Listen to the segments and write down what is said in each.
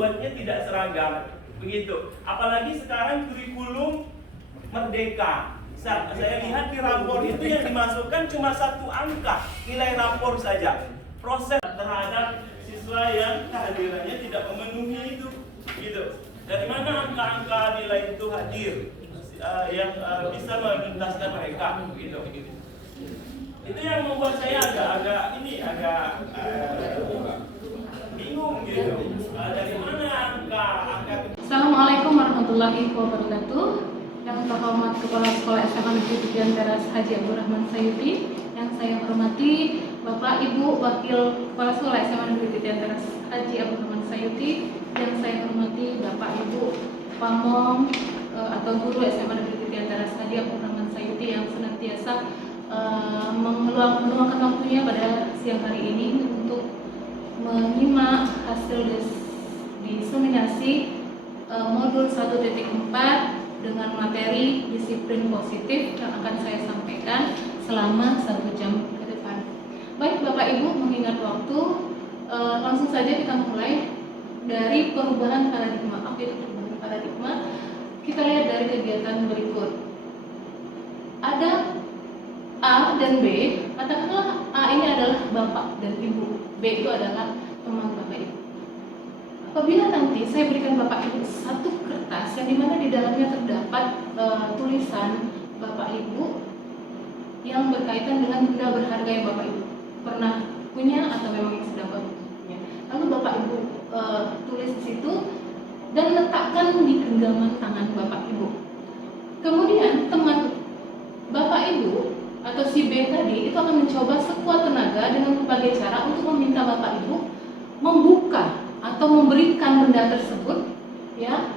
membuatnya tidak seragam. Begitu. Apalagi sekarang kurikulum merdeka. Saya lihat di rapor itu yang dimasukkan cuma 1 angka nilai rapor saja. Proses terhadap siswa yang kehadirannya tidak memenuhi itu, gitu. Dari mana angka-angka nilai itu hadir yang bisa menuntaskan mereka, gitu. Itu yang membuat saya agak bingung, gitu. Dari mana angka? Assalamualaikum warahmatullahi wabarakatuh. Yang terhormat Kepala Sekolah SMA Negeri Tidian Teras Haji Abdul Rahman Sayuti, yang saya hormati Bapak Ibu Wakil Kepala Sekolah SMA Negeri Tidian Teras Haji Abdul Rahman Sayuti, yang saya hormati Bapak Ibu Pamong atau guru SMA Negeri Tidian Teras Haji Abdul Rahman Sayuti yang senantiasa meluangkan waktunya pada siang hari ini untuk menyimak hasil diseminasi modul 1.4 dengan materi disiplin positif yang akan saya sampaikan selama 1 jam ke depan. Baik Bapak Ibu, mengingat waktu, langsung saja kita mulai dari perubahan paradigma. Apa itu perubahan paradigma? Kita lihat dari kegiatan berikut. Ada A dan B. Katakanlah A ini adalah Bapak dan Ibu, B itu adalah teman Bapak Ibu. Apabila nanti saya berikan Bapak Ibu satu kertas yang dimana di dalamnya terdapat tulisan Bapak Ibu yang berkaitan dengan benda berharga yang Bapak Ibu pernah punya atau memang yang sedang Bapak punya. Lalu Bapak Ibu tulis di situ dan letakkan di genggaman tangan Bapak Ibu. Kemudian teman Bapak Ibu atau si B tadi itu akan mencoba sekuat tenaga dengan berbagai cara untuk meminta Bapak Ibu membuka atau memberikan benda tersebut ya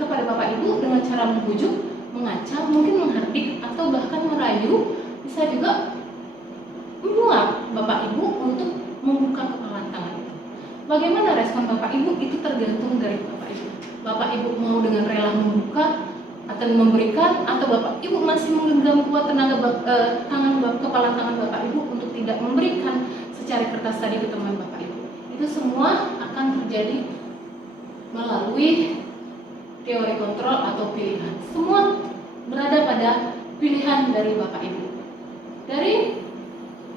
kepada Bapak Ibu dengan cara membujuk, mengancam, mungkin menghardik atau bahkan merayu, bisa juga menyuap Bapak Ibu untuk membuka kepalan tangan itu. Bagaimana respon Bapak Ibu itu tergantung dari Bapak Ibu. Bapak Ibu mau dengan rela membuka atau memberikan, atau Bapak Ibu masih menggenggam kuat tenaga kepala tangan Bapak Ibu untuk tidak memberikan secari kertas tadi ke teman Bapak Ibu. Itu semua akan terjadi melalui teori kontrol atau pilihan. Semua berada pada pilihan dari Bapak Ibu. Dari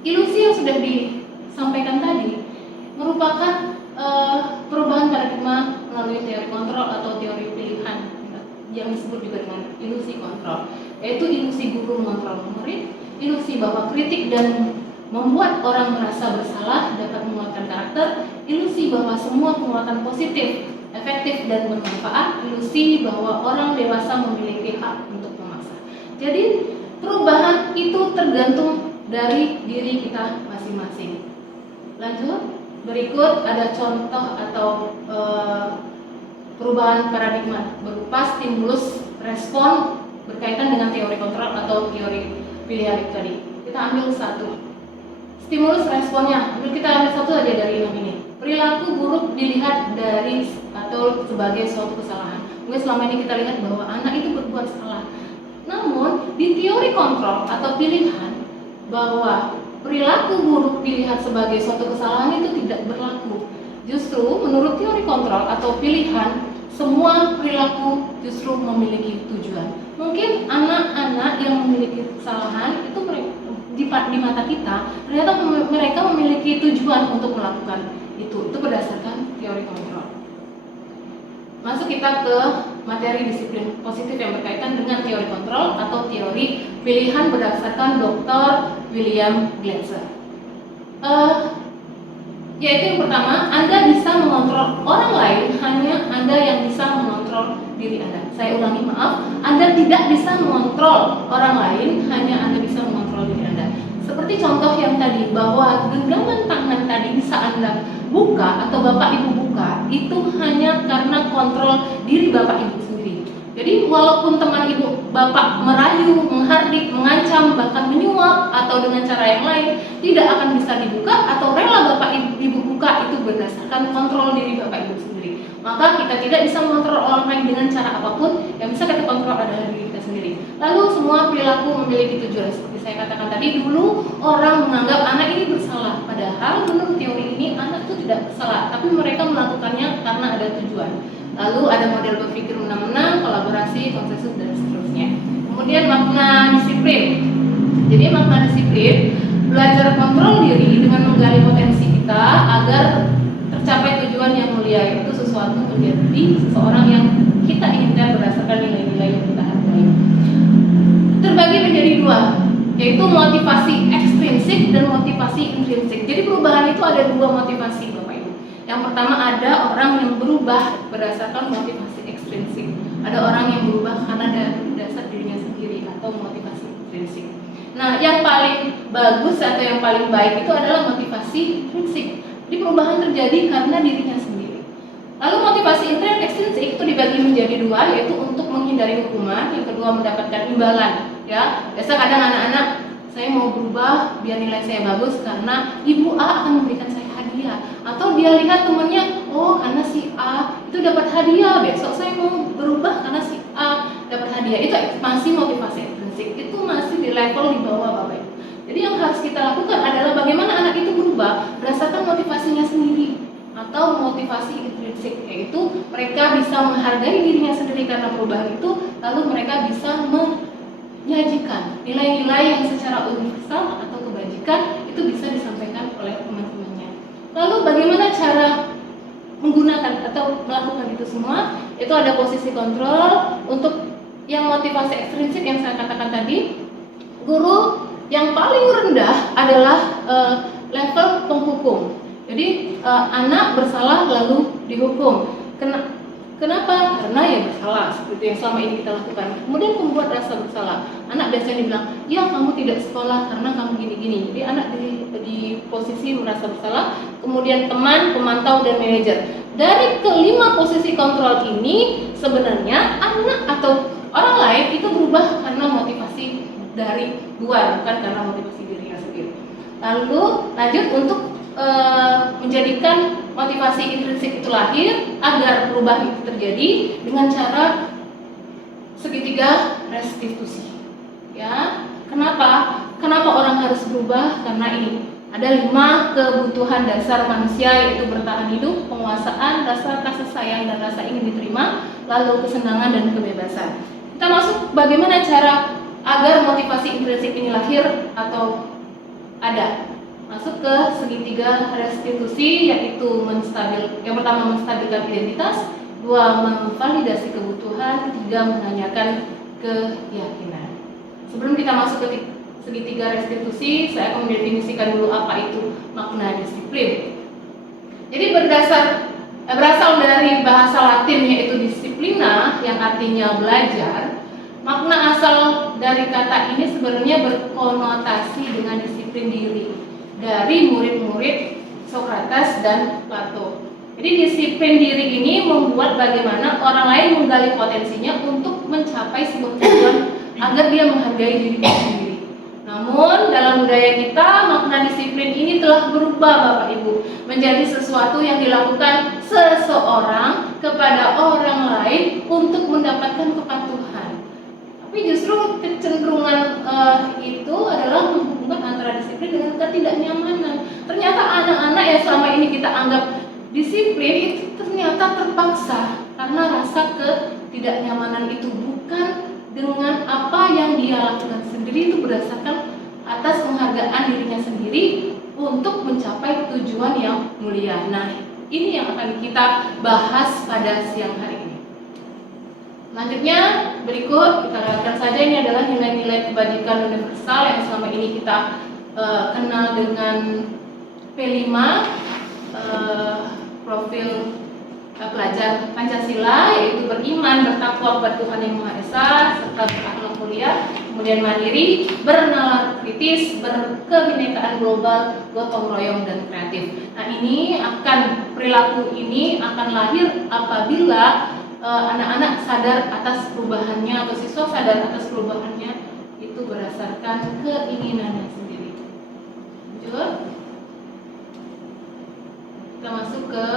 ilusi yang sudah disampaikan tadi merupakan perubahan paradigma melalui teori kontrol atau teori pilihan yang disebut juga dengan ilusi kontrol, yaitu ilusi guru mengontrol murid, ilusi bahwa kritik dan membuat orang merasa bersalah dapat menguatkan karakter, ilusi bahwa semua penguatan positif, efektif dan bermanfaat, ilusi bahwa orang dewasa memiliki hak untuk memaksa. Jadi perubahan itu tergantung dari diri kita masing-masing. Lanjut, berikut ada contoh atau perubahan paradigma berupa stimulus respon berkaitan dengan teori kontrol atau teori pilihan itu tadi. Kita ambil satu. Stimulus responnya, kita ambil satu saja dari yang ini. Perilaku buruk dilihat dari atau sebagai suatu kesalahan. Mungkin selama ini kita lihat bahwa anak itu berbuat salah. Namun di teori kontrol atau pilihan bahwa perilaku buruk dilihat sebagai suatu kesalahan itu tidak berlaku. Justru menurut teori kontrol atau pilihan, semua perilaku justru memiliki tujuan. Mungkin anak-anak yang memiliki kesalahan itu di mata kita ternyata mereka memiliki tujuan untuk melakukan itu berdasarkan teori kontrol. Masuk kita ke materi disiplin positif yang berkaitan dengan teori kontrol atau teori pilihan berdasarkan Dr. William Glasser. Yaitu yang pertama, Anda bisa mengontrol orang lain, hanya Anda yang bisa mengontrol diri Anda. Saya ulangi, maaf, Anda tidak bisa mengontrol orang lain, hanya Anda bisa mengontrol diri Anda. Seperti contoh yang tadi, bahwa genggaman tangan tadi bisa Anda buka atau Bapak Ibu buka, itu hanya karena kontrol diri Bapak Ibu sendiri. Jadi walaupun teman Ibu Bapak merayu, menghardik, mengancam, bahkan menyuap atau dengan cara yang lain, tidak akan bisa dibuka atau rela Bapak Ibu buka, itu berdasarkan kontrol diri Bapak Ibu sendiri. Maka kita tidak bisa mengontrol orang lain dengan cara apapun, yang bisa kita kontrol adalah diri kita sendiri. Lalu semua perilaku memiliki tujuan. Seperti saya katakan tadi, dulu orang menganggap anak ini bersalah, padahal menurut teori ini anak itu tidak bersalah, tapi mereka melakukannya Lalu ada model berpikir menang-menang, kolaborasi, konsensus, dan seterusnya. Kemudian makna disiplin. Jadi makna disiplin belajar kontrol diri dengan menggali potensi kita agar tercapai tujuan yang mulia, yaitu sesuatu menjadi seseorang yang kita inginkan berdasarkan nilai-nilai yang kita hargai. Terbagi menjadi dua, yaitu motivasi ekstrinsik dan motivasi intrinsik. Jadi perubahan itu ada dua motivasi, Bapak Ibu. Yang pertama ada orang yang berubah berdasarkan motivasi ekstrinsik. Ada orang yang berubah karena dari dasar dirinya sendiri atau motivasi intrinsik. Nah, yang paling bagus atau yang paling baik itu adalah motivasi intrinsik. Jadi perubahan terjadi karena dirinya sendiri. Lalu motivasi ekstrinsik itu dibagi menjadi dua, yaitu untuk menghindari hukuman, yang kedua mendapatkan imbalan. Ya, biasa kadang anak-anak, saya mau berubah biar nilai saya bagus karena ibu A akan memberikan saya hadiah, atau dia lihat temennya, oh karena si A itu dapat hadiah, besok saya mau berubah karena si A dapat hadiah. Itu masih motivasi ekstrinsik, itu masih di level di bawah, Bapak Ibu. Jadi yang harus kita lakukan adalah bagaimana anak itu berubah berdasarkan motivasinya sendiri atau motivasi intrinsik, yaitu mereka bisa menghargai dirinya sendiri karena perubahan itu, lalu mereka bisa menyajikan nilai-nilai yang secara universal atau kebajikan itu bisa disampaikan oleh teman-temannya. Lalu bagaimana cara menggunakan atau melakukan itu semua? Itu ada posisi kontrol. Untuk yang motivasi ekstrinsik yang saya katakan tadi, guru yang paling rendah adalah level penghukum. Jadi anak bersalah lalu dihukum. Kenapa? Karena ya bersalah, seperti yang selama ini kita lakukan. Kemudian membuat rasa bersalah. Anak biasanya dibilang, ya kamu tidak sekolah karena kamu gini-gini. Jadi anak di posisi merasa bersalah. Kemudian teman, pemantau, dan manajer. Dari kelima posisi kontrol ini, sebenarnya anak atau orang lain itu berubah karena motivasi dari luar, bukan karena motivasi dirinya sendiri. Lalu lanjut untuk menjadikan motivasi intrinsik itu lahir agar perubahan itu terjadi dengan cara segitiga restitusi. Ya, kenapa orang harus berubah? Karena ini ada 5 kebutuhan dasar manusia, yaitu bertahan hidup, penguasaan, rasa kasih sayang dan rasa ingin diterima, lalu kesenangan dan kebebasan. Kita masuk bagaimana cara agar motivasi intrinsik ini lahir atau ada. Masuk ke segitiga restitusi, yaitu yang pertama menstabilkan identitas, 2 memvalidasi kebutuhan, 3 menanyakan keyakinan. Sebelum kita masuk ke segitiga restitusi, saya akan mendefinisikan dulu apa itu makna disiplin. Jadi berasal dari bahasa Latin, yaitu disiplina, yang artinya belajar. Makna asal dari kata ini sebenarnya berkonotasi dengan disiplin diri dari murid-murid Sokrates dan Plato. Jadi disiplin diri ini membuat bagaimana orang lain menggali potensinya untuk mencapai sebuah tujuan agar dia menghargai dirinya sendiri. Namun dalam budaya kita, makna disiplin ini telah berubah, Bapak Ibu, menjadi sesuatu yang dilakukan seseorang kepada orang lain untuk mendapatkan kepatuhan. Tapi justru kecenderungan itu adalah menghubungkan antara disiplin dengan ketidaknyamanan. Ternyata anak-anak yang selama ini kita anggap disiplin itu ternyata terpaksa karena rasa ketidaknyamanan itu bukan dengan apa yang dia lakukan sendiri, itu berdasarkan atas penghargaan dirinya sendiri untuk mencapai tujuan yang mulia. Nah, ini yang akan kita bahas pada siang hari ini. Selanjutnya, berikut kita lihatkan saja, ini adalah nilai-nilai kebajikan universal yang selama ini kita kenal dengan P5, profil pelajar Pancasila, yaitu beriman, bertakwa kepada Tuhan Yang Maha Esa, serta berakhlak mulia, kemudian mandiri, bernalar kritis, berkebinekaan global, gotong royong, dan kreatif. Nah, perilaku ini akan lahir apabila anak-anak sadar atas perubahannya, atau siswa sadar atas perubahannya itu berdasarkan keinginannya sendiri. Lanjut, kita masuk ke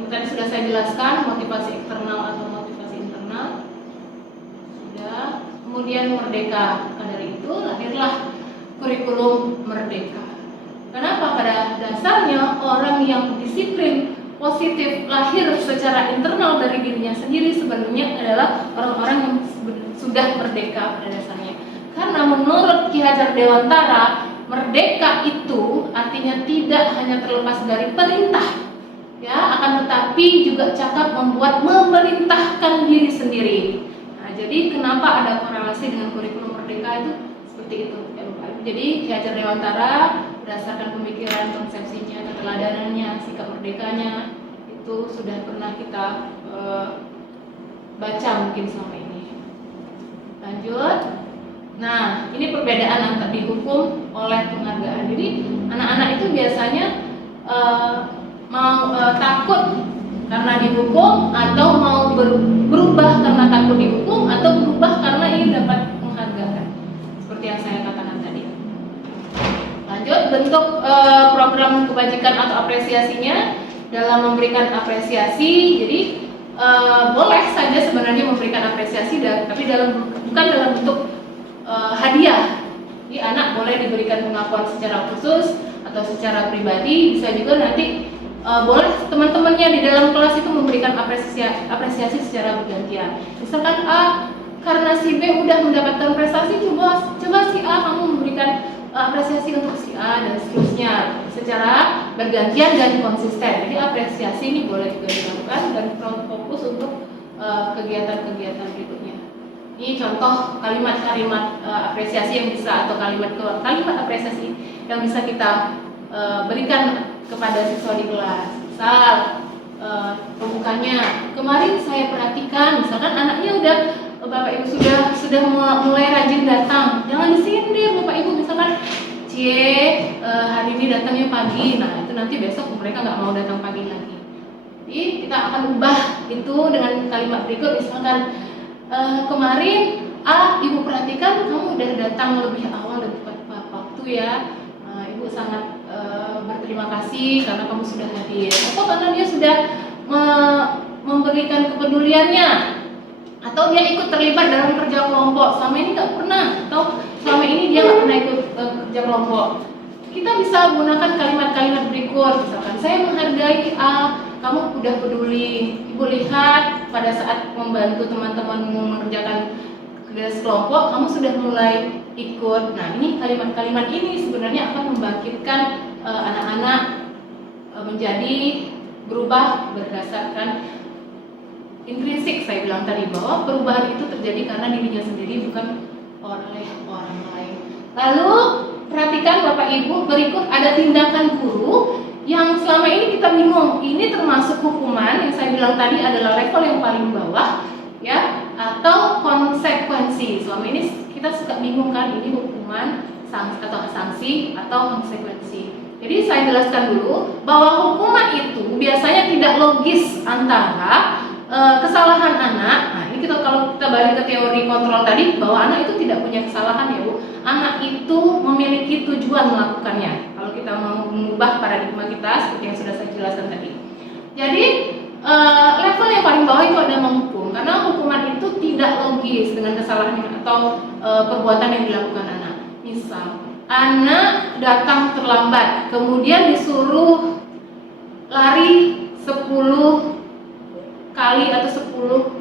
ini tadi sudah saya jelaskan, motivasi eksternal atau motivasi internal sudah. Kemudian merdeka, maka dari itu lahirlah kurikulum merdeka. Kenapa? Pada dasarnya orang yang disiplin positif lahir secara internal dari dirinya sendiri sebenarnya adalah orang-orang yang sudah merdeka pada dasarnya. Karena menurut Ki Hajar Dewantara, merdeka itu artinya tidak hanya terlepas dari perintah, ya, akan tetapi juga cakap membuat memerintahkan diri sendiri. Nah, jadi kenapa ada korelasi dengan kurikulum merdeka itu seperti itu, ya Bapak. Jadi Ki Hajar Dewantara berdasarkan pemikiran, konsepsinya, keteladanannya, sikap merdekanya itu sudah pernah kita baca mungkin selama ini. Lanjut. Nah, ini perbedaan antara dihukum oleh penghargaan. Jadi anak-anak itu biasanya mau takut karena dihukum, atau mau berubah karena takut dihukum, atau berubah karena ingin dapat penghargaan. Seperti yang saya katakan tadi. Lanjut, bentuk program kebajikan atau apresiasinya dalam memberikan apresiasi. Jadi boleh saja sebenarnya memberikan apresiasi, tapi bukan dalam bentuk hadiah. Jadi anak boleh diberikan pengakuan secara khusus atau secara pribadi. Bisa juga nanti boleh teman-temannya di dalam kelas itu memberikan apresiasi secara bergantian. Misalkan A, karena si B udah mendapatkan prestasi, coba si A kamu memberikan apresiasi untuk si A, dan seterusnya secara bergantian dan konsisten. Jadi apresiasi ini boleh juga dilakukan dan fokus untuk kegiatan-kegiatan berikutnya. Ini contoh kalimat-kalimat apresiasi yang bisa, atau kalimat apresiasi yang bisa kita berikan kepada siswa di kelas. Misal pembukanya, kemarin saya perhatikan, misalkan anaknya udah, Bapak Ibu sudah mulai rajin datang, jangan disindir Bapak Ibu. Misalkan Cie hari ini datangnya pagi, nah itu nanti besok mereka nggak mau datang pagi lagi. Jadi kita akan ubah itu dengan kalimat berikut. Misalkan kemarin A, Ibu perhatikan kamu udah datang lebih awal dan tepat waktu ya. Ibu sangat berterima kasih karena kamu sudah hadir, atau karena dia sudah memberikan kepeduliannya, atau dia ikut terlibat dalam kerja kelompok. Selama ini nggak pernah, atau selama ini dia nggak pernah ikut kerja kelompok. Kita bisa gunakan kalimat-kalimat berikut. Misalkan, saya menghargai A, kamu udah peduli. Ibu lihat pada saat membantu teman-teman mengerjakan tugas kelompok, kamu sudah mulai ikut. Nah, ini kalimat-kalimat ini sebenarnya akan membangkitkan anak-anak menjadi berubah berdasarkan intrinsik. Saya bilang tadi bahwa perubahan itu terjadi karena dirinya sendiri, bukan oleh orang lain. Lalu perhatikan Bapak Ibu, berikut ada tindakan guru yang selama ini kita bingung. Ini termasuk hukuman yang saya bilang tadi adalah level yang paling bawah, ya, atau konsekuensi. Selama ini kita suka bingung kan, ini hukuman atau sanksi atau konsekuensi. Jadi saya jelaskan dulu bahwa hukuman itu biasanya tidak logis antara kesalahan anak. Nah, ini kalau kita balik ke teori kontrol tadi, bahwa anak itu tidak punya kesalahan ya Bu. Anak itu memiliki tujuan melakukannya. Kalau kita mau mengubah paradigma kita seperti yang sudah saya jelaskan tadi. Jadi level yang paling bawah itu ada menghukum, karena hukuman itu tidak logis dengan kesalahan atau perbuatan yang dilakukan anak. Misal, anak datang terlambat, kemudian disuruh lari 10 kali atau 10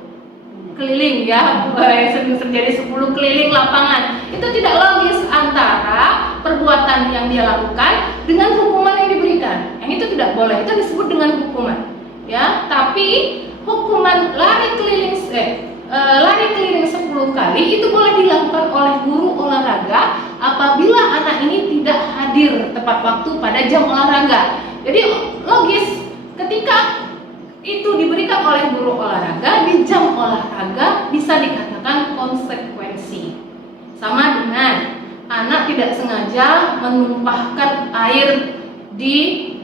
keliling, ya, sering terjadi 10 keliling lapangan. Itu tidak logis antara perbuatan yang dia lakukan dengan hukuman yang diberikan. Yang itu tidak boleh, itu disebut dengan hukuman. Ya, tapi hukuman lari keliling 10 kali itu boleh dilakukan oleh guru olahraga apabila anak ini tidak hadir tepat waktu pada jam olahraga. Jadi logis, ketika itu diberikan oleh guru olahraga di jam olahraga bisa dikatakan konsekuensi. Sama dengan anak tidak sengaja menumpahkan air di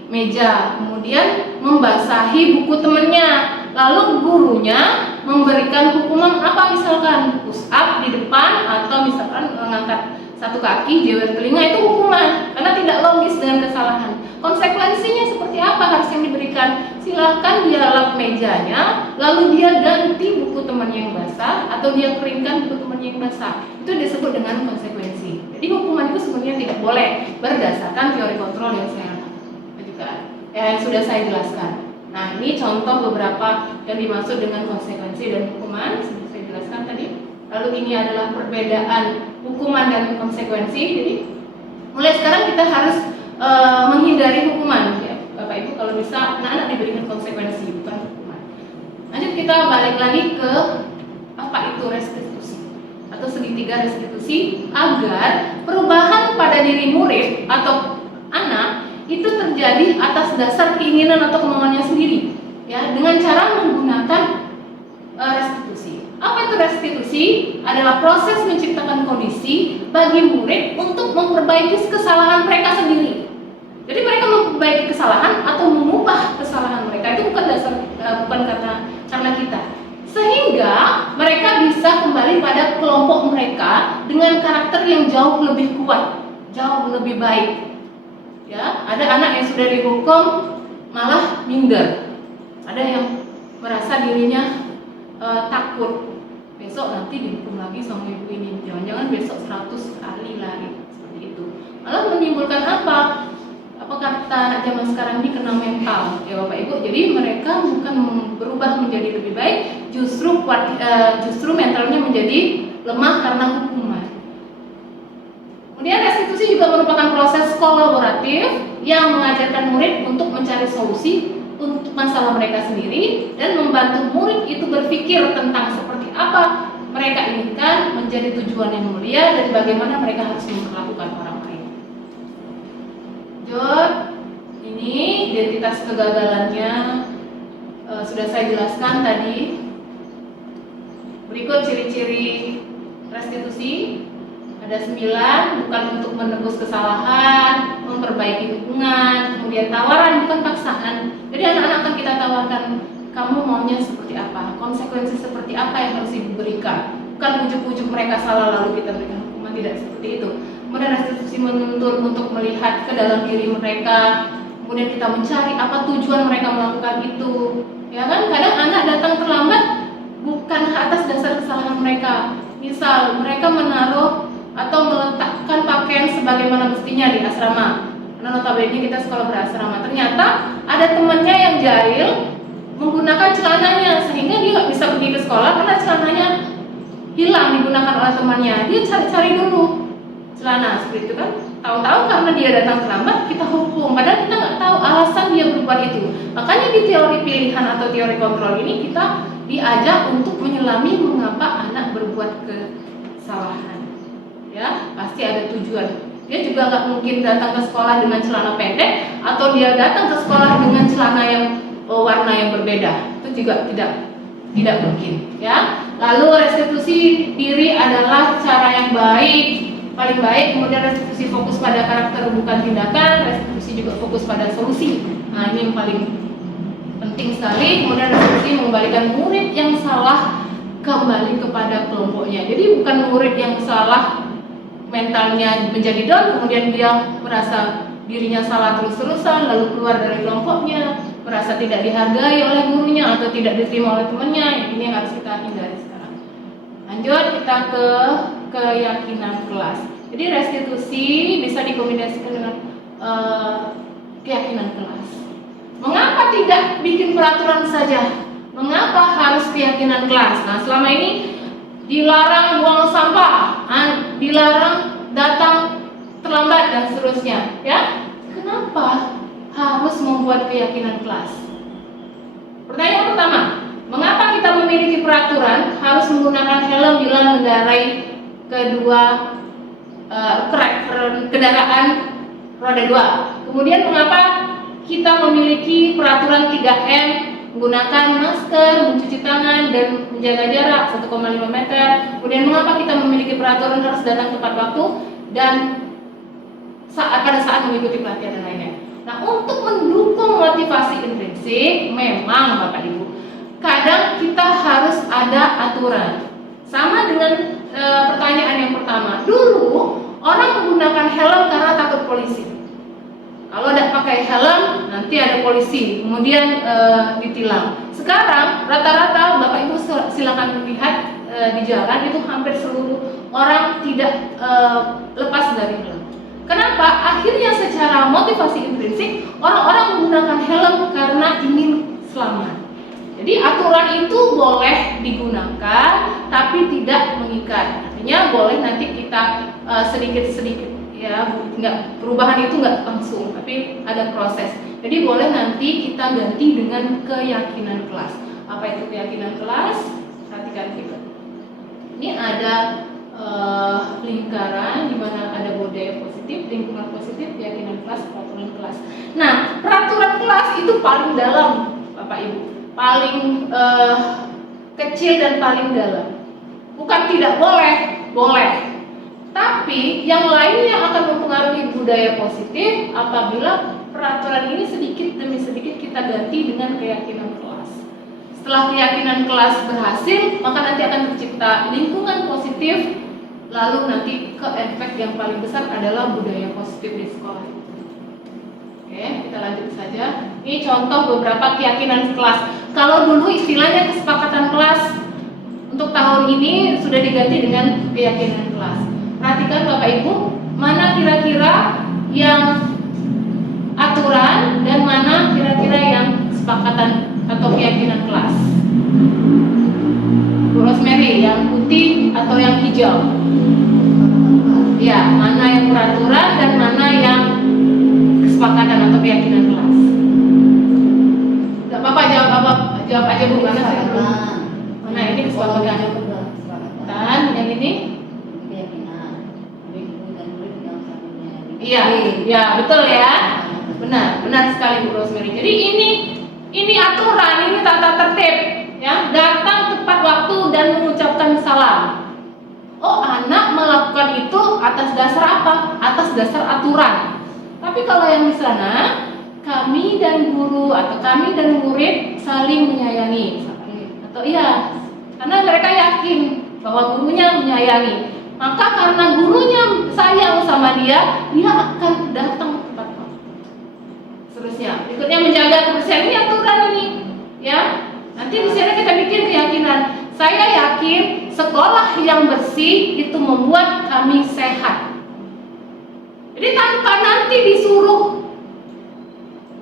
meja, kemudian membasahi buku temannya, lalu gurunya memberikan hukuman apa, misalkan push up di depan, atau misalkan mengangkat satu kaki jewer telinga, itu hukuman karena tidak logis dengan kesalahan. Konsekuensinya seperti apa harus yang diberikan? Silahkan dia lap mejanya, lalu dia ganti buku temannya yang basah, atau dia keringkan buku temannya yang basah. Itu disebut dengan konsekuensi. Jadi hukuman itu sebenarnya tidak boleh berdasarkan teori kontrol yang saya ajukan, yang sudah saya jelaskan. Nah, ini contoh beberapa yang dimaksud dengan konsekuensi dan hukuman, seperti saya jelaskan tadi. Lalu ini adalah perbedaan hukuman dan konsekuensi. Jadi mulai sekarang kita harus menghindari hukuman, ya Bapak Ibu. Kalau bisa anak-anak diberikan konsekuensi, bukan hukuman. Lanjut, kita balik lagi ke apa itu restitusi atau segitiga restitusi, agar perubahan pada diri murid atau anak itu terjadi atas dasar keinginan atau kemauannya sendiri, ya, dengan cara menggunakan restitusi. Apa itu restitusi? Adalah proses menciptakan kondisi bagi murid untuk memperbaiki kesalahan mereka sendiri. Jadi mereka memperbaiki kesalahan atau mengubah kesalahan mereka itu bukan karena kita, sehingga mereka bisa kembali pada kelompok mereka dengan karakter yang jauh lebih kuat, jauh lebih baik. Ya, ada anak yang sudah dihukum malah minder, ada yang merasa dirinya takut, besok nanti dihukum lagi sama ibu ini, jangan-jangan besok 100 kali lagi, seperti itu. Malah menimbulkan apa kata anak zaman sekarang ini, kena mental, ya Bapak Ibu. Jadi mereka bukan berubah menjadi lebih baik, justru mentalnya menjadi lemah karena hukuman. Kemudian restitusi juga merupakan proses kolaboratif yang mengajarkan murid untuk mencari solusi untuk masalah mereka sendiri dan membantu murid itu berpikir tentang seperti apa mereka inginkan menjadi tujuan yang mulia dan bagaimana mereka harus memperlakukan orang lain. Ini identitas kegagalannya sudah saya jelaskan tadi. Berikut ciri-ciri restitusi. Ada 9, bukan untuk menebus kesalahan, memperbaiki hubungan, kemudian tawaran bukan paksaan. Jadi anak-anak akan kita tawarkan, kamu maunya seperti apa, konsekuensi seperti apa yang harus diberikan. Bukan ujuk-ujuk mereka salah lalu kita berikan hukuman, tidak seperti itu. Kemudian restitusi menuntut untuk melihat ke dalam diri mereka, kemudian kita mencari apa tujuan mereka melakukan itu. Ya kan, kadang anak datang terlambat bukan atas dasar kesalahan mereka. Misal mereka menaruh atau meletakkan pakaian sebagaimana mestinya di asrama. Karena notabene kita sekolah berasrama. Ternyata ada temannya yang jahil menggunakan celananya, sehingga dia nggak bisa pergi ke sekolah karena celananya hilang digunakan oleh temannya. Dia cari-cari dulu celana, seperti itu kan. Tahu-tahu karena dia datang terlambat kita hukum, padahal kita nggak tahu alasan dia berbuat itu. Makanya di teori pilihan atau teori kontrol ini kita diajak untuk menyelami mengapa anak berbuat kesalahan. Ya, pasti ada tujuan. Dia juga nggak mungkin datang ke sekolah dengan celana pendek atau dia datang ke sekolah dengan celana yang warna yang berbeda. Itu juga tidak mungkin. Ya. Lalu restitusi diri adalah cara yang paling baik. Kemudian restitusi fokus pada karakter bukan tindakan. Restitusi juga fokus pada solusi. Nah, ini yang paling penting sekali. Kemudian restitusi mengembalikan murid yang salah kembali kepada kelompoknya. Jadi bukan murid yang salah mentalnya menjadi down, kemudian dia merasa dirinya salah terus-terusan lalu keluar dari kelompoknya, merasa tidak dihargai oleh gurunya atau tidak diterima oleh temannya. Ini yang harus kita hindari sekarang. Lanjut kita ke keyakinan kelas. Jadi restitusi bisa dikombinasikan dengan keyakinan kelas. Mengapa tidak bikin peraturan saja? Mengapa harus keyakinan kelas? Nah, selama ini dilarang buang sampah, dilarang datang terlambat dan seterusnya, ya. Kenapa harus membuat keyakinan kelas? Pertanyaan pertama, mengapa kita memiliki peraturan harus menggunakan helm bila mengendarai kendaraan roda 2? Kemudian mengapa kita memiliki peraturan 3M, menggunakan masker, mencuci tangan, dan menjaga jarak 1,5 meter. Kemudian mengapa kita memiliki peraturan harus datang tepat waktu dan pada saat mengikuti pelatihan dan lainnya. Nah, untuk mendukung motivasi intrinsik, memang Bapak Ibu, kadang kita harus ada aturan. Sama dengan pertanyaan yang pertama. Dulu orang menggunakan helm karena takut polisi. Kalau tidak pakai helm, nanti ada polisi, kemudian ditilang. Sekarang rata-rata Bapak Ibu silakan lihat di jalan itu hampir seluruh orang tidak lepas dari helm. Kenapa? Akhirnya secara motivasi intrinsik orang-orang menggunakan helm karena ingin selama. Jadi aturan itu boleh digunakan tapi tidak mengikat. Artinya boleh nanti kita sedikit-sedikit ya, nggak, perubahan itu nggak langsung tapi ada proses. Jadi boleh nanti kita ganti dengan keyakinan kelas. Apa itu keyakinan kelas? Perhatikan kita. Ini ada lingkaran di mana ada budaya positif, lingkungan positif, keyakinan kelas, peraturan kelas. Nah, peraturan kelas itu paling dalam, Bapak Ibu, paling kecil dan paling dalam. Bukan tidak boleh, boleh. Tapi yang lainnya akan mempengaruhi budaya positif apabila peraturan ini sedikit demi sedikit kita ganti dengan keyakinan kelas. Setelah keyakinan kelas berhasil, maka nanti akan tercipta lingkungan positif. Lalu nanti ke efek yang paling besar adalah budaya positif di sekolah. Oke, kita lanjut saja. Ini contoh beberapa keyakinan kelas. Kalau dulu istilahnya kesepakatan kelas, untuk tahun ini sudah diganti dengan keyakinan kelas. Perhatikan Bapak Ibu, mana kira-kira yang aturan dan mana kira-kira yang kesepakatan atau keyakinan kelas. Bu Rosemary, yang putih atau yang hijau? Ya, mana yang peraturan dan mana yang kesepakatan atau keyakinan kelas? Tidak apa-apa, jawab aja Bu, mana saya belum. Mana ini kesepakatan? Dan yang ini? Keyakinan. Dan murid yang satunya. Iya, ya betul ya. Benar sekali Bu Rosemary. Jadi ini aturan, ini tata tertib, ya. Datang tepat waktu dan mengucapkan salam. Oh, anak melakukan itu atas dasar apa? Atas dasar aturan. Tapi kalau yang di sana, kami dan guru atau kami dan murid saling menyayangi, atau iya, karena mereka yakin bahwa gurunya menyayangi. Maka karena gurunya sayang sama dia akan datang tepat waktu. Seterusnya, berikutnya menjaga kebersihan, ini aturan ini, ya. Nanti di sini kita bikin keyakinan. Saya yakin sekolah yang bersih itu membuat kami sehat. Jadi tanpa nanti disuruh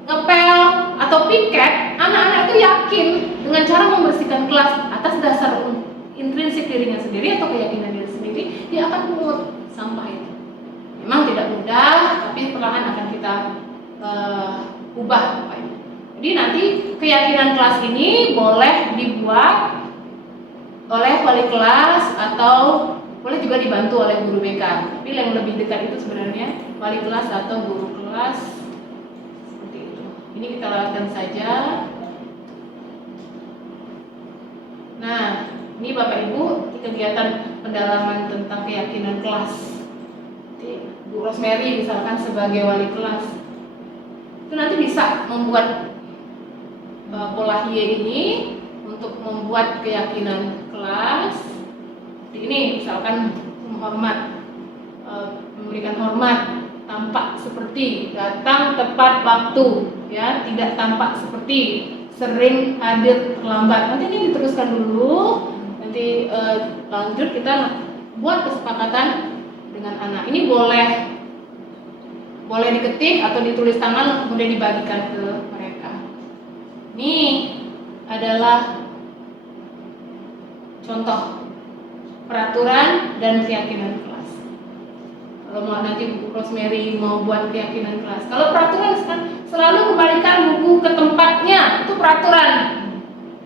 ngepel atau piket, anak-anak itu yakin dengan cara membersihkan kelas atas dasar intrinsik dirinya sendiri atau keyakinan diri sendiri, dia akan mengut sampah itu. Memang tidak mudah, tapi perlahan akan kita ubah. Jadi nanti keyakinan kelas ini boleh dibuat oleh wali kelas atau boleh juga dibantu oleh guru BK. Tapi yang lebih dekat itu sebenarnya wali kelas atau guru kelas. Seperti itu. Ini kita lakukan saja. Nah, ini Bapak Ibu kegiatan pendalaman tentang keyakinan kelas. Jadi, Bu Rosemary misalkan sebagai wali kelas itu nanti bisa membuat pola Y ini untuk membuat keyakinan kelas. Seperti ini misalkan memberikan hormat, tampak seperti, datang tepat waktu, ya, tidak tampak seperti, sering hadir terlambat. Nanti ini diteruskan dulu, nanti lanjut kita buat kesepakatan dengan anak. Ini boleh diketik atau ditulis tangan kemudian dibagikan ke mereka. Ini adalah contoh peraturan dan keyakinan kelas. Kalau mau nanti Bu Rosemary mau buat keyakinan kelas. Kalau peraturan selalu kembalikan buku ke tempatnya, itu peraturan.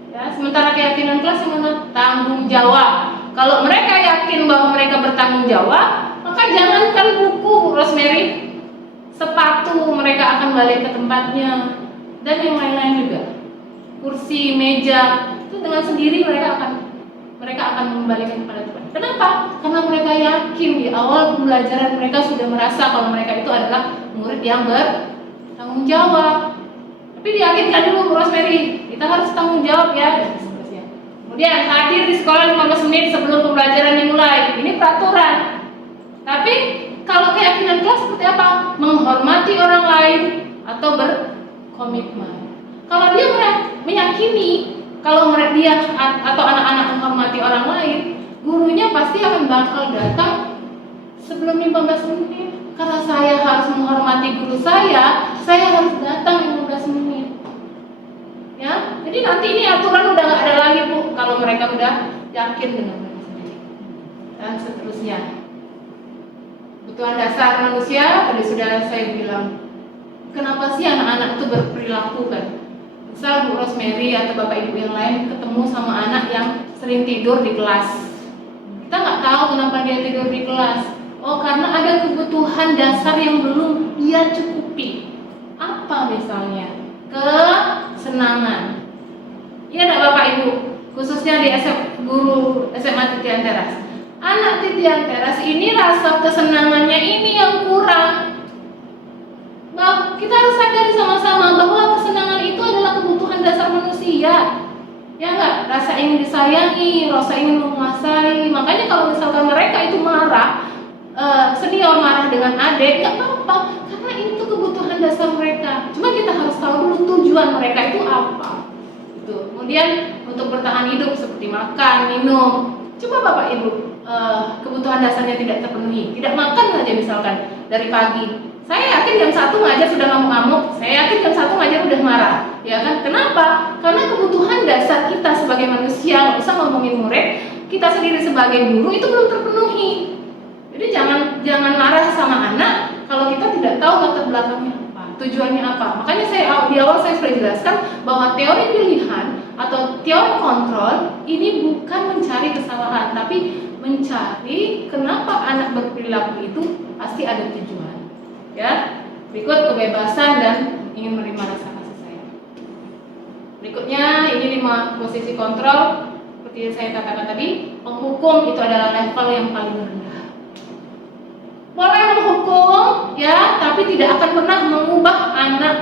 Ya, sementara keyakinan kelas yang mana? Tanggung jawab. Kalau mereka yakin bahwa mereka bertanggung jawab, maka jangankan buku Bu Rosemary, sepatu mereka akan balik ke tempatnya dan yang lain-lain juga. Kursi, meja, itu dengan sendiri mereka akan membalikan kepada Tuhan. Kenapa? Karena mereka yakin di awal pembelajaran mereka sudah merasa kalau mereka itu adalah murid yang bertanggung jawab. Tapi diyakinkan dulu Bu Rosemary, kita harus tanggung jawab ya, dan seterusnya. Kemudian hadir di sekolah 15 menit sebelum pembelajaran dimulai. Ini peraturan. Tapi kalau keyakinan kelas seperti apa? Menghormati orang lain atau berkomitmen. Kalau dia meyakini kalau dia atau anak-anak menghormati orang lain, gurunya pasti akan bakal datang sebelum 15 menit. Karena saya harus menghormati guru saya harus datang 15 menit. Ya, nanti ini aturan udah nggak ada lagi Bu kalau mereka udah yakin dengan diri sendiri. Dan seterusnya. Kebutuhan dasar manusia tadi sudah saya bilang. Kenapa sih anak-anak itu berperilaku kan? Misal Bu Rosemary atau Bapak Ibu yang lain ketemu sama anak yang sering tidur di kelas. Kita nggak tahu kenapa dia tidur di kelas. Oh, karena ada kebutuhan dasar yang belum dia cukupi. Apa misalnya? Kesenangan. Iya enggak Bapak Ibu? Khususnya di guru SMA Titian Teras. Anak Titian Teras ini rasa kesenangannya ini yang kurang. Nah, kita harus sadari sama-sama bahwa kesenangan itu adalah kebutuhan dasar manusia. Ya enggak? Rasa ingin disayangi, rasa ingin menguasai. Makanya kalau misalkan mereka itu marah, senior marah dengan adik, nggak apa-apa, karena itu kebutuhan dasar mereka. Cuma kita harus tahu dulu tujuan mereka itu apa. Gitu. Kemudian untuk bertahan hidup seperti makan, minum. Coba Bapak Ibu, kebutuhan dasarnya tidak terpenuhi, tidak makan saja misalkan dari pagi. Saya yakin jam 1 ngajar sudah ngamuk-ngamuk, saya yakin jam 1 ngajar udah marah. Ya kan? Kenapa? Karena kebutuhan dasar kita sebagai manusia, nggak usah ngomongin murid, kita sendiri sebagai guru itu belum terpenuhi. Jadi jangan marah sama anak kalau kita tidak tahu latar belakangnya apa, tujuannya apa. Makanya di awal saya sudah jelaskan bahwa teori pilihan atau teori kontrol ini bukan mencari kesalahan, tapi mencari kenapa anak berperilaku itu pasti ada tujuan. Ya, berikut kebebasan dan ingin menerima rasa kasih sayang. Berikutnya ini 5 posisi kontrol. Seperti yang saya katakan tadi, penghukum itu adalah level yang paling rendah. Boleh menghukum, ya, tapi tidak akan pernah mengubah anak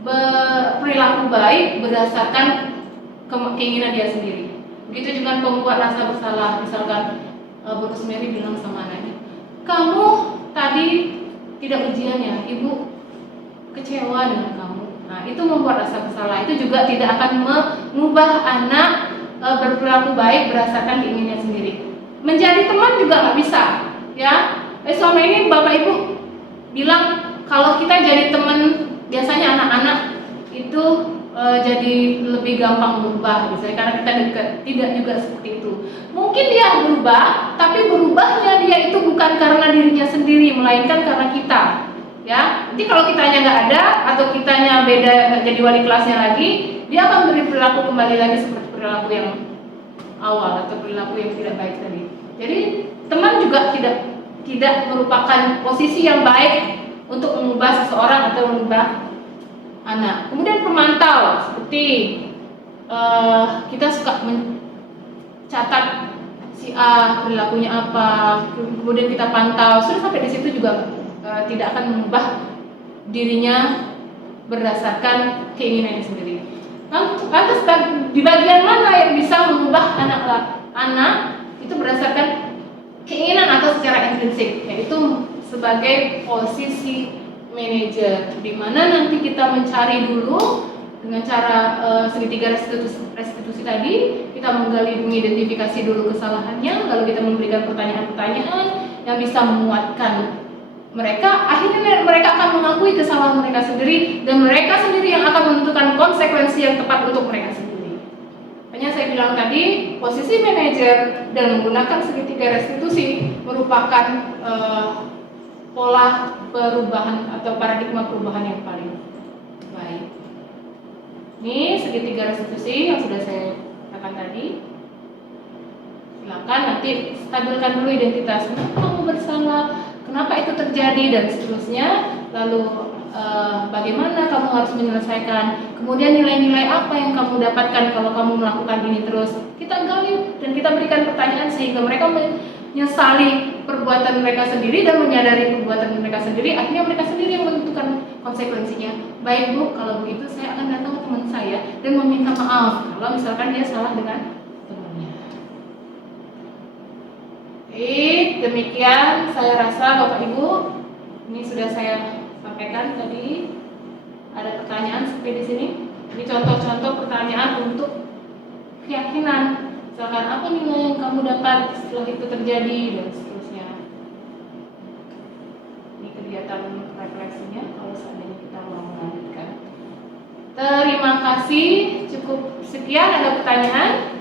berperilaku baik berdasarkan keinginan dia sendiri. Begitu juga pembuat rasa bersalah. Misalkan Bu Rosemary bilang sama anaknya, kamu tadi tidak ujiannya, ibu kecewa dengan kamu. Nah, itu membuat rasa bersalah. Itu juga tidak akan mengubah anak berperilaku baik berdasarkan keinginannya sendiri. Menjadi teman juga nggak bisa, ya. Selama ini Bapak Ibu bilang kalau kita jadi teman, biasanya anak-anak itu jadi lebih gampang berubah, misalnya karena kita dekat. Tidak juga seperti itu. Mungkin dia berubah, tapi berubahnya dia itu bukan karena dirinya sendiri, melainkan karena kita. Ya, nanti kalau kitanya nggak ada atau kitanya beda, nggak jadi wali kelasnya lagi, dia akan berperilaku kembali lagi seperti perilaku yang awal atau perilaku yang tidak baik tadi. Jadi teman juga tidak merupakan posisi yang baik untuk mengubah seseorang atau mengubah anak. Kemudian pemantau, seperti kita suka mencatat si A perilakunya apa, kemudian kita pantau. Sudah sampai di situ juga tidak akan mengubah dirinya berdasarkan keinginannya sendiri. Lantas di bagian mana yang bisa mengubah anak itu berdasarkan keinginan atau secara intrinsik, yaitu sebagai posisi manajer, di mana nanti kita mencari dulu dengan cara segitiga restitusi tadi, kita menggali, mengidentifikasi dulu kesalahannya, lalu kita memberikan pertanyaan-pertanyaan yang bisa menguatkan mereka. Akhirnya mereka akan mengakui kesalahan mereka sendiri, dan mereka sendiri yang akan menentukan konsekuensi yang tepat untuk mereka sendiri. Hanya saya bilang tadi, posisi manajer dan menggunakan segitiga restitusi merupakan pola perubahan atau paradigma perubahan yang paling baik. Ini segitiga restitusi yang sudah saya katakan tadi. Silakan nanti stabilkan dulu identitas. Kenapa kamu bersalah? Kenapa itu terjadi dan seterusnya. Lalu bagaimana kamu harus menyelesaikan, kemudian nilai-nilai apa yang kamu dapatkan kalau kamu melakukan ini terus. Kita gali dan kita berikan pertanyaan sehingga mereka menyesali perbuatan mereka sendiri dan menyadari perbuatan mereka sendiri. Akhirnya mereka sendiri yang menentukan konsekuensinya. Baik Bu, kalau begitu saya akan datang ke teman saya dan meminta maaf kalau misalkan dia salah dengan temannya. Demikian saya rasa Bapak Ibu, ini sudah saya sampaikan tadi. Ada pertanyaan seperti di sini. Ini contoh-contoh pertanyaan untuk keyakinan. Misalkan apa nilai yang kamu dapat setelah itu terjadi dan seterusnya. Ini kegiatan refleksinya kalau seandainya kita mau melanjutkan. Terima kasih. Cukup cukup sekian. Ada pertanyaan?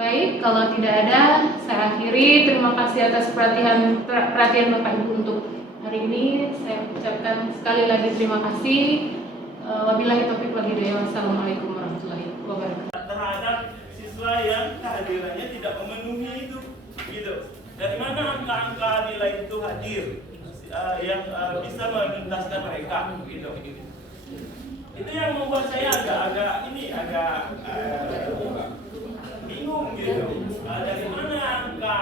Baik, kalau tidak ada, saya akhiri. Terima kasih atas perhatian Bapak Ibu untuk hari ini. Saya ucapkan sekali lagi terima kasih. Wabillahi taufiq wal hidayah. Wassalamualaikum warahmatullahi wabarakatuh. Terhadap siswa yang kehadirannya tidak memenuhi itu, gitu. Dari mana angka-angka nilai itu hadir yang bisa menuntaskan mereka, gitu. Itu yang membuat saya agak bingung gitu. Dari mana angka